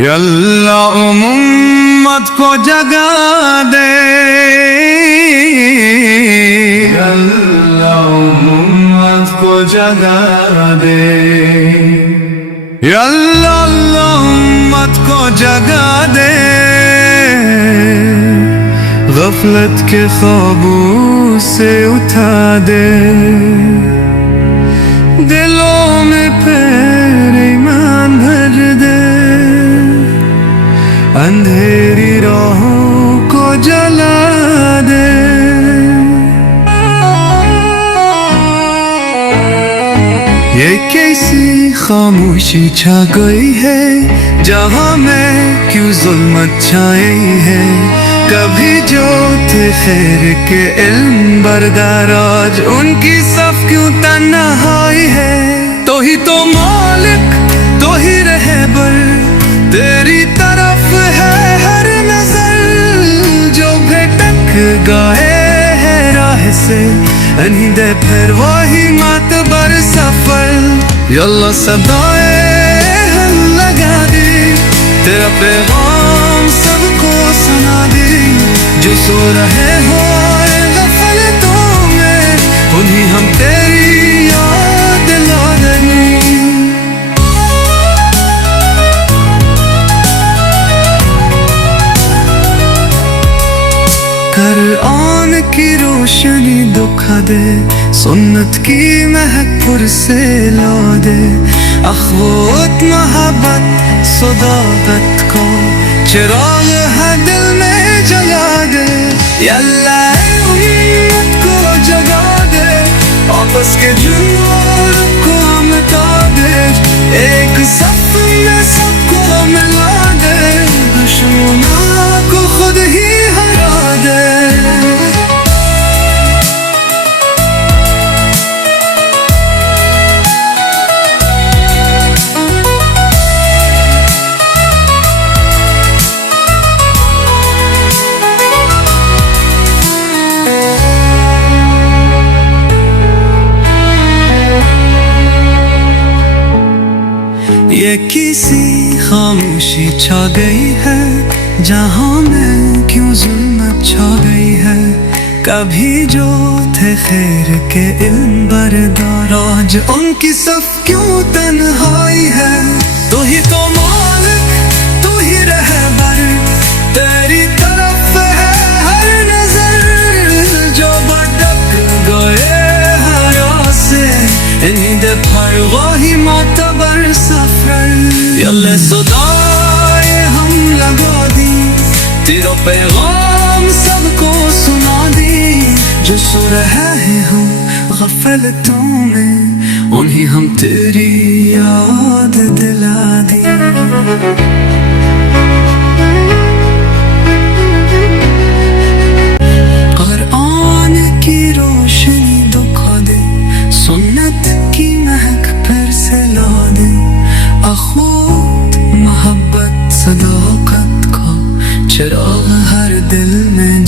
या अल्लाह उम्मत को जगा दे, या अल्लाह उम्मत को जगा दे, या अल्लाह उम्मत को जगा दे, गफलत के ख्वाबों से उठा दे, दिलों में फिर ईमान भर दे, अंधेरी राहों को जला दे। ये कैसी खामोशी छा गई है जहां में क्यों जुल्मत छाई है। कभी जो थे खैर के इल्म बरदार आज उनकी सफ क्यों तन्हाई है। तो ही तो मालिक तो ही रहबर तेरी तरफ है हर नजर, जो भटक गए है राह से नहीं दे फिर वही मातबर सफर। यल्ला सदाए लगा दी तेरा पैगाम सबको सुना दी, जो सो रहे हो गफलतों में उन्हीं हम तेरी याद ला देंगे। कुरान की रोशनी दुखा दे, सुन्नत की महक पुर से ला दे, अखवत मोहब्बत सदाकत को चिराग है दिल में जला दे। या अल्लाह उम्मत को जगा दे, आपस के जुनून को मिटा दे, एक सफ में सबको मिला दे, दुश्मनों को खुद ही हरा दे। ये किसी खामोशी छा गई है जहां में क्यों जुल्मत छा गई है। कभी जो थे खैर के इल्म बरदार आज उनकी सफ क्यों तन्हाई है। तो ही तो मालिक तू ही रहबर तेरी तरफ है हर नजर, जो भटक गए हरा से इन्हीं दे पर वही मातबर सफर। यल्ला सदाए हम लगा दी तेरा पैगाम सबको सुना दी, जो सो रहे हम गफलतों में उन्हीं हम तेरी याद दिला दी। कुरान की रोशनी दुखा दे, सुन्नत की महक फिर से ला दे, अखवत मोहब्बत सदाकत का चिराग हर दिल में